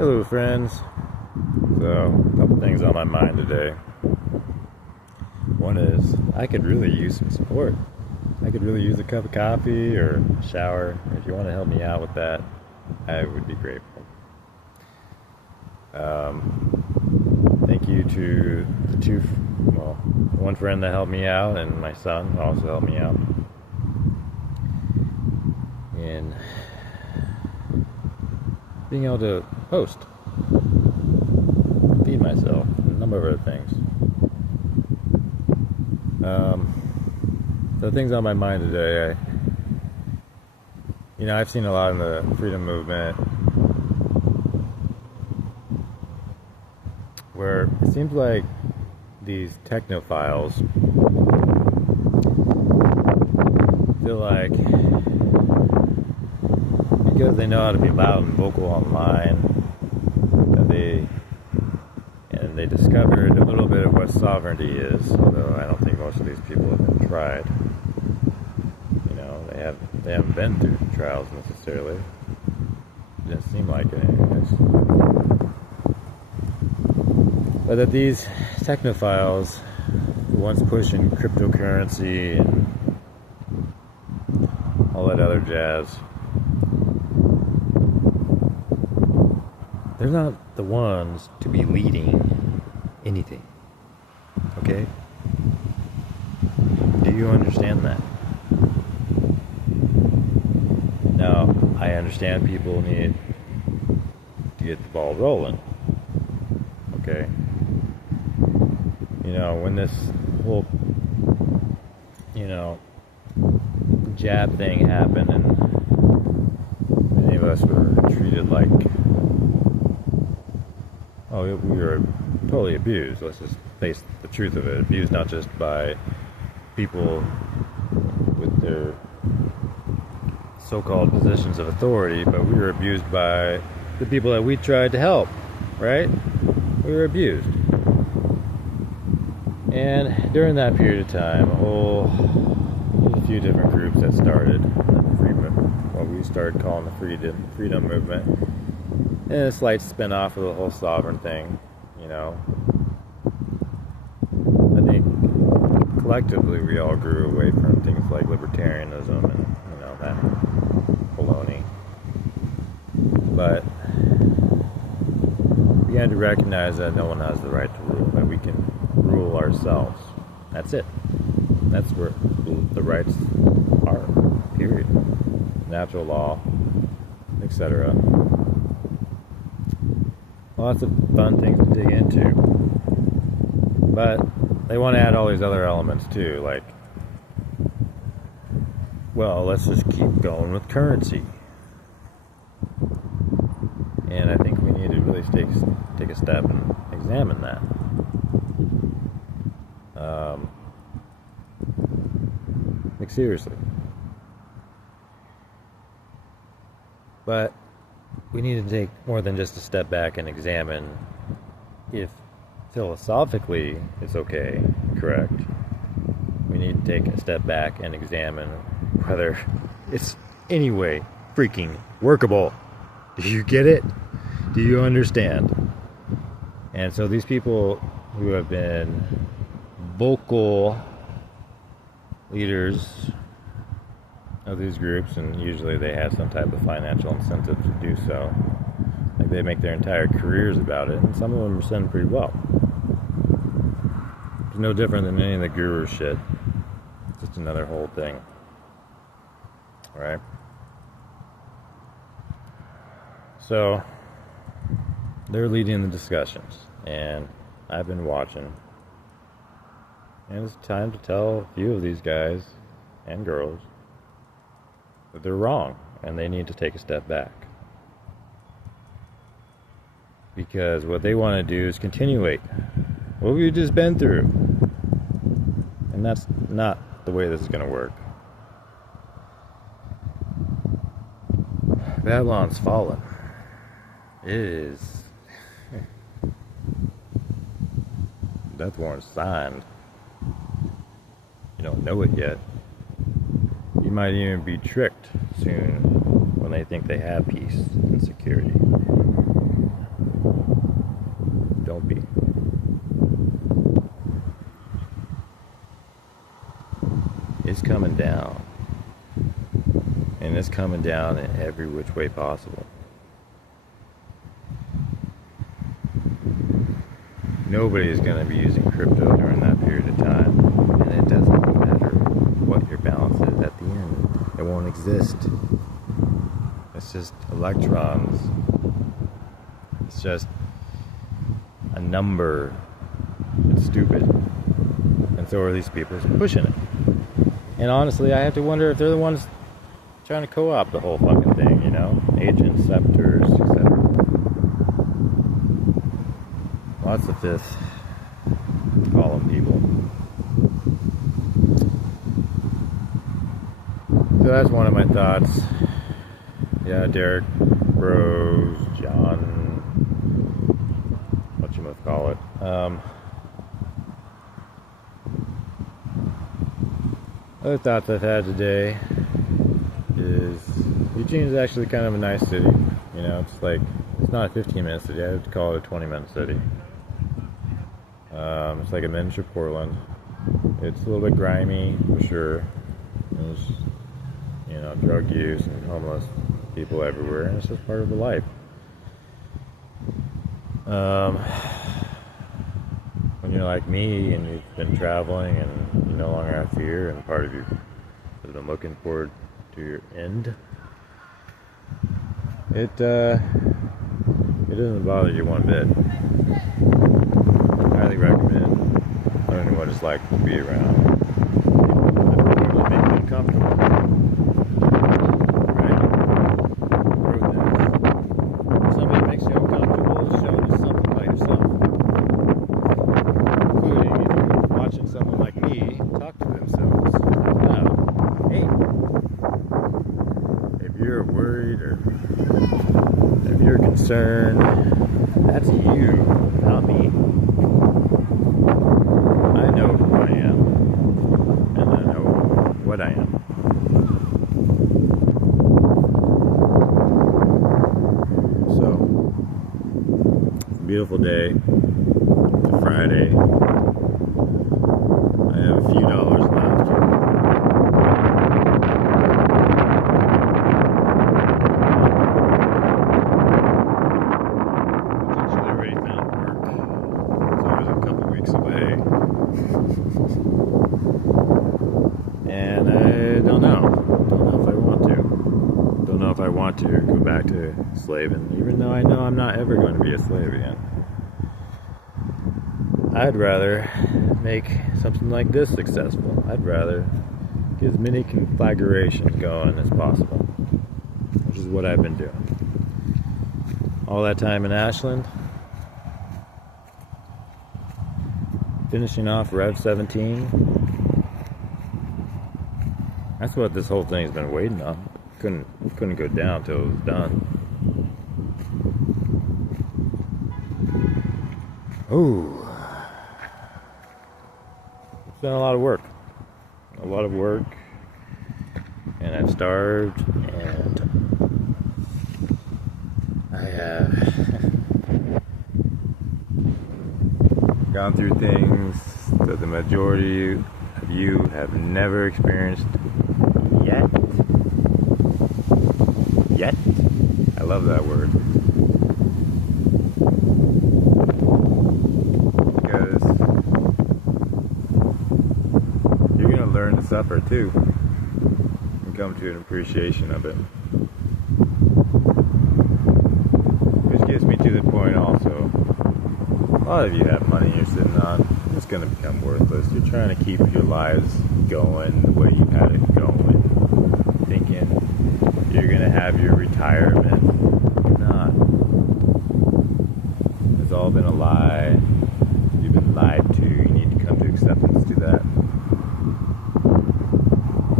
Hello, friends. So, a couple things on my mind today. One is, I could really use some support. I could really use a cup of coffee or a shower. If you want to help me out with that, I would be grateful. Thank you to one friend that helped me out, and my son also helped me out in being able to host, feed myself, and a number of other things. The things on my mind today, I've seen a lot in the freedom movement where it seems like these technophiles feel like because they know how to be loud and vocal online, that they discovered a little bit of what sovereignty is, although I don't think most of these people have been tried. They haven't been through the trials necessarily. It doesn't seem like it anyways. But that these technophiles, once pushing cryptocurrency and all that other jazz, they're not the ones to be leading anything. Okay? Do you understand that? Now, I understand people need to get the ball rolling. Okay? When this whole, jab thing happened and many of us were treated like, we were totally abused. Let's just face the truth of it. Abused not just by people with their so-called positions of authority, but we were abused by the people that we tried to help, right? We were abused. And during that period of time, there's a few different groups that started what we started calling the freedom movement, and a slight spin-off of the whole sovereign thing. I think collectively we all grew away from things like libertarianism and that baloney, but we had to recognize that no one has the right to rule, that we can rule ourselves. That's it. That's where the rights are, period. Natural law, etc. Lots of fun things to dig into. But they want to add all these other elements too, like, let's just keep going with currency. And I think we need to really take a step and examine that. Seriously. But we need to take more than just a step back and examine if philosophically it's okay, correct. We need to take a step back and examine whether it's anyway freaking workable. Do you get it? Do you understand? And so these people who have been vocal leaders of these groups, and usually they have some type of financial incentive to do so. Like they make their entire careers about it, and some of them are selling pretty well. It's no different than any of the guru shit. It's just another whole thing. Alright? So, they're leading the discussions, and I've been watching. And it's time to tell a few of these guys and girls that they're wrong and they need to take a step back. Because what they want to do is continuate what we've just been through. And that's not the way this is going to work. Babylon's fallen. It is. Death warrant signed. You don't know it yet. You might even be tricked soon when they think they have peace and security. is coming down. And it's coming down in every which way possible. Nobody is going to be using crypto during that period of time. And it doesn't matter what your balance is at the end. It won't exist. It's just electrons. It's just a number. It's stupid. And so are these people pushing it. And honestly, I have to wonder if they're the ones trying to co-opt the whole fucking thing, you know? Agents, scepters, etc. Lots of fifth column people. So that's one of my thoughts. Yeah, Derek, Bros, John, what you must call it. Other thoughts I've had today is Eugene is actually kind of a nice city. You know, it's not a 15-minute city. I would call it a 20-minute city. It's like a miniature Portland. It's a little bit grimy, for sure. There's, you know, drug use and homeless people everywhere, and it's just part of the life. When you're like me and you've been traveling and you no longer have fear, and part of you has been looking forward to your end, it doesn't bother you one bit. Highly recommend learning what it's like to be around people that make you uncomfortable. Right? If somebody makes you uncomfortable, show you something about yourself. Including if you're watching someone like me talk to themselves. Hey, if you're worried or if you're concerned, that's you, not me. I know who I am, and I know what I am. So, it's a beautiful day. It's a Friday. I have a few dollars left. Potentially already found work. So I was a couple weeks away. And I don't know. Don't know if I want to. Don't know if I want to go back to slaving, even though I know I'm not ever going to be a slave again. I'd rather make something like this successful. I'd rather get as many configurations going as possible, which is what I've been doing. All that time in Ashland, finishing off Rev 17. That's what this whole thing's been waiting on. Couldn't go down till it was done. Ooh. It's been a lot of work. And I've starved, and I have gone through things that the majority of you have never experienced yet. I love that word. Because you're going to learn to suffer too, and come to an appreciation of it. Which gets me to the point also, a lot of you have money you're sitting on. It's going to become worthless. You're trying to keep your lives going the way you had it going, thinking you're going to have your retirement. You're not. It's all been a lie. You've been lied to. You need to come to acceptance to that.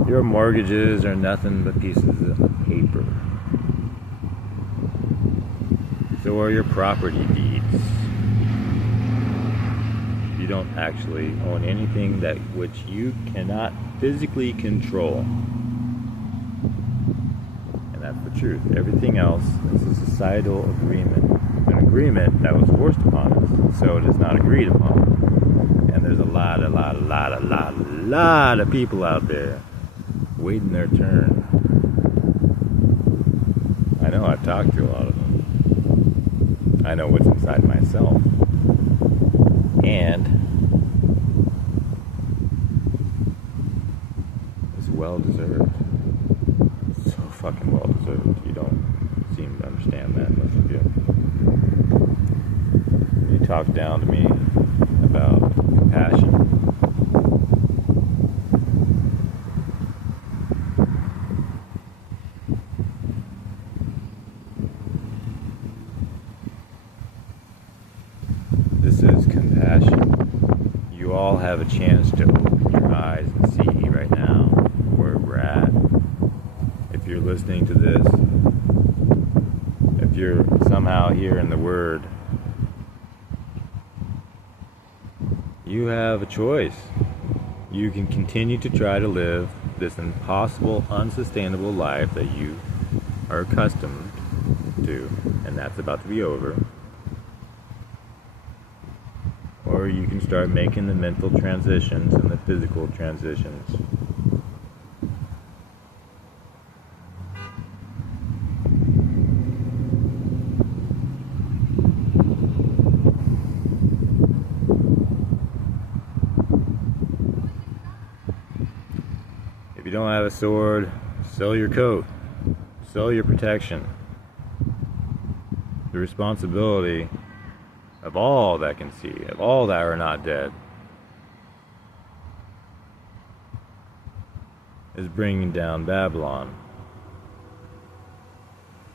Your mortgages are nothing but pieces of paper. So are your property deeds. You don't actually own anything that which you cannot physically control. And that's the truth. Everything else is a societal agreement. An agreement that was forced upon us, so it is not agreed upon. And And there's a lot of people out there waiting their turn. I know I've talked to a lot of them. I know what's inside myself. And it's well deserved. So fucking well deserved. You don't seem to understand that, most of you. You talk down to me about compassion. This is compassion. You all have a chance to open your eyes and see right now where we're at. If you're listening to this, if you're somehow hearing the word, you have a choice. You can continue to try to live this impossible, unsustainable life that you are accustomed to, and that's about to be over. Or you can start making the mental transitions and the physical transitions. If you don't have a sword, sell your coat. Sell your protection. The responsibility of all that can see, of all that are not dead, is bringing down Babylon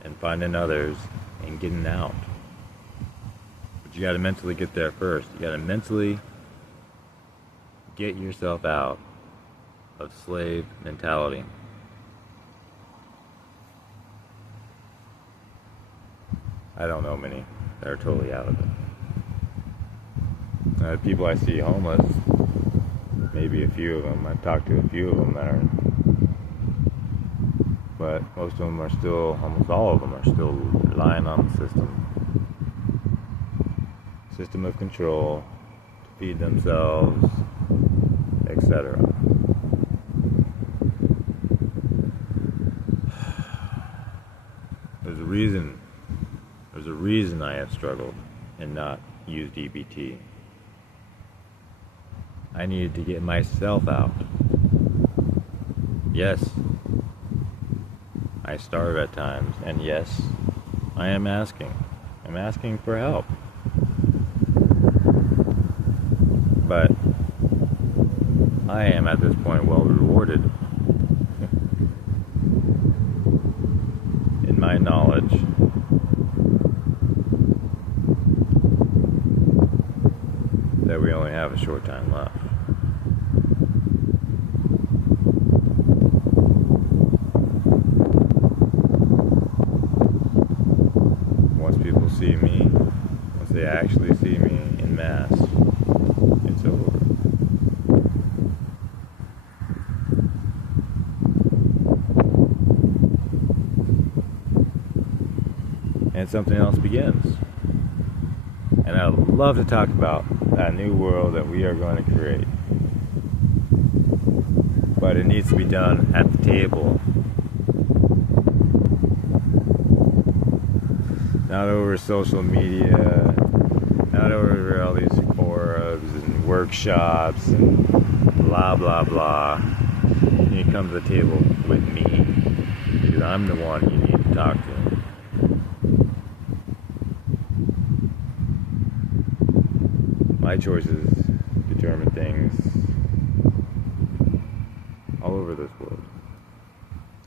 and finding others and getting out. But you gotta mentally get there first. You gotta mentally get yourself out of slave mentality. I don't know many that are totally out of it. People I see homeless, maybe a few of them. I've talked to a few of them that are, but most of them are still, almost all of them are still relying on the system of control to feed themselves, etc. There's a reason I have struggled and not used EBT. I needed to get myself out. Yes, I starve at times, and yes, I am asking. I'm asking for help. But I am at this point well rewarded in my knowledge that we only have a short time left. Once people see me, once they actually see me in mass, it's over. And something else begins. And I would love to talk about that new world that we are going to create. But it needs to be done at the table. Not over social media, not over all these forums and workshops and blah blah blah. You need to come to the table with me, because I'm the one you need to talk to. My choices determine things all over this world.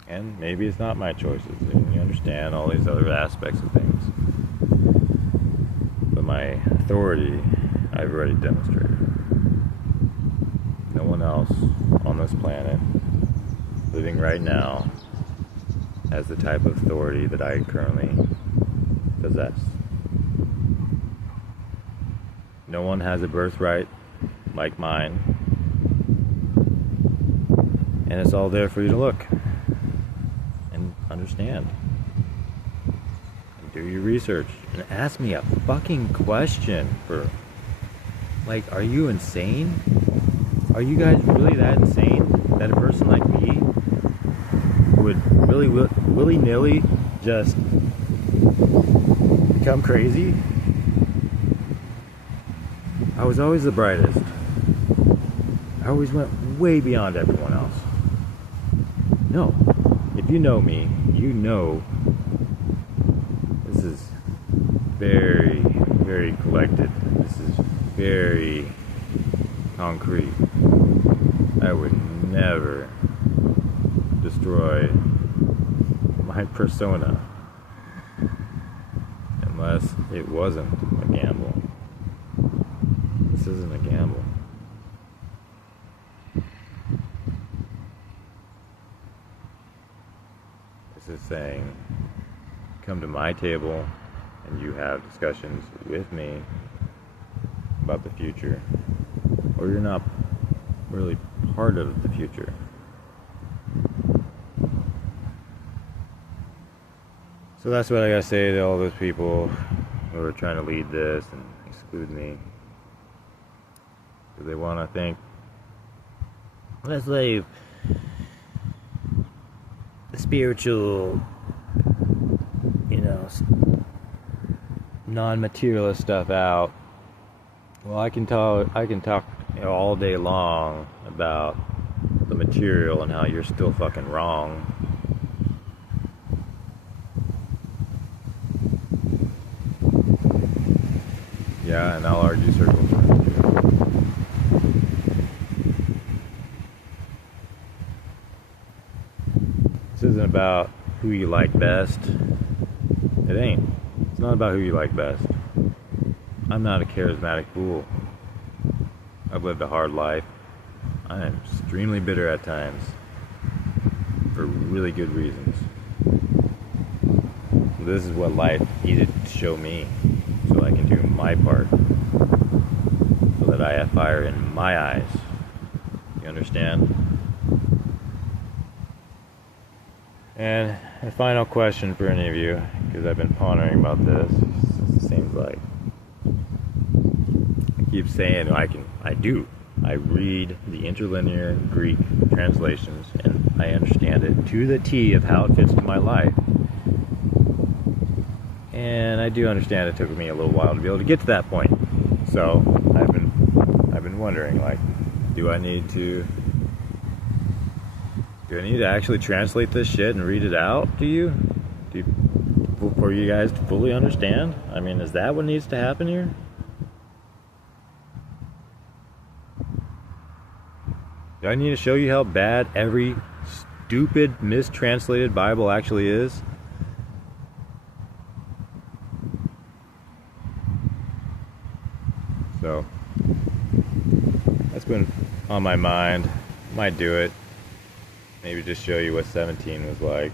And maybe it's not my choices, and you understand all these other aspects of things. But my authority, I've already demonstrated. No one else on this planet, living right now, has the type of authority that I currently possess. No one has a birthright like mine, and it's all there for you to look and understand and do your research and ask me a fucking question for Like, are you insane? Are you guys really that insane that a person like me would really willy-nilly just become crazy? I was always the brightest. I always went way beyond everyone else. No. If you know me, you know this is very, very collected. This is very concrete. I would never destroy my persona unless it wasn't a gamble. This isn't a gamble. This is saying, come to my table and you have discussions with me about the future, or you're not really part of the future. So that's what I gotta say to all those people who are trying to lead this and exclude me. Because they want to think, let's leave the spiritual, non-materialist stuff out. Well, I can talk, all day long about the material and how you're still fucking wrong. Yeah, and I'll argue circles around you. This isn't about who you like best. It ain't. It's not about who you like best. I'm not a charismatic fool. I've lived a hard life. I am extremely bitter at times. For really good reasons. This is what life needed to show me. So I can do my part. So that I have fire in my eyes. You understand? And a final question for any of you, because I've been pondering about this. It seems like I keep saying I do. I read the interlinear Greek translations and I understand it to the T of how it fits to my life. And I do understand it took me a little while to be able to get to that point. So I've been wondering, like, do I need to actually translate this shit and read it out to you? For you guys to fully understand? I mean, is that what needs to happen here? Do I need to show you how bad every stupid, mistranslated Bible actually is? So, that's been on my mind. Might do it. Maybe just show you what 17 was like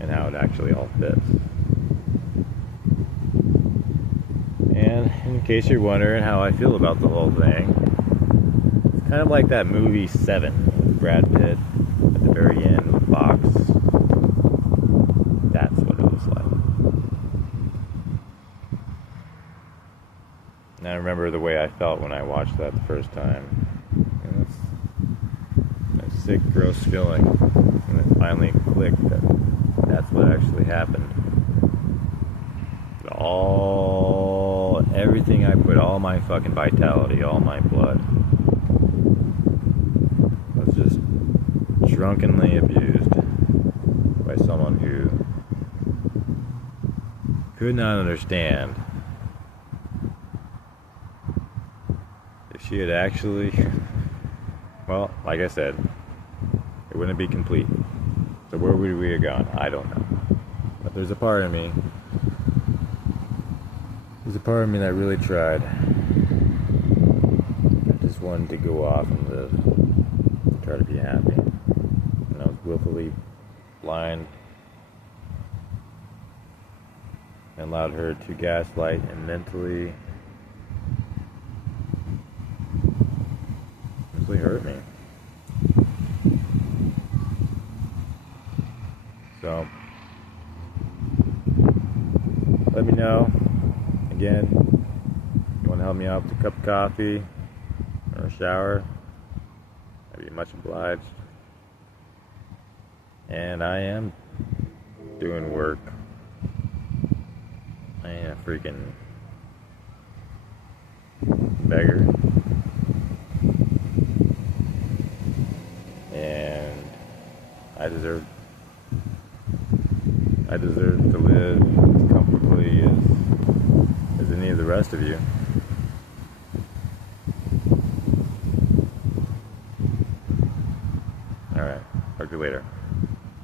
and how it actually all fits. And in case you're wondering how I feel about the whole thing, it's kind of like that movie 7 with Brad Pitt at the very end with the box. That's what it was like. And I remember the way I felt when I watched that the first time. Sick, gross feeling, and it finally clicked that that's what actually happened. Everything I put, all my fucking vitality, all my blood, was just drunkenly abused by someone who could not understand if she had actually, well, like I said, it wouldn't be complete. So where would we have gone? I don't know. But there's a part of me that really tried. I just wanted to go off and live, and try to be happy. And I was willfully blind and allowed her to gaslight and mentally hurt me. So, let me know, again, if you want to help me out with a cup of coffee or a shower, I'd be much obliged. And I am doing work. I ain't a freaking beggar. And I deserve to live as comfortably as any of the rest of you. Alright, talk to you later.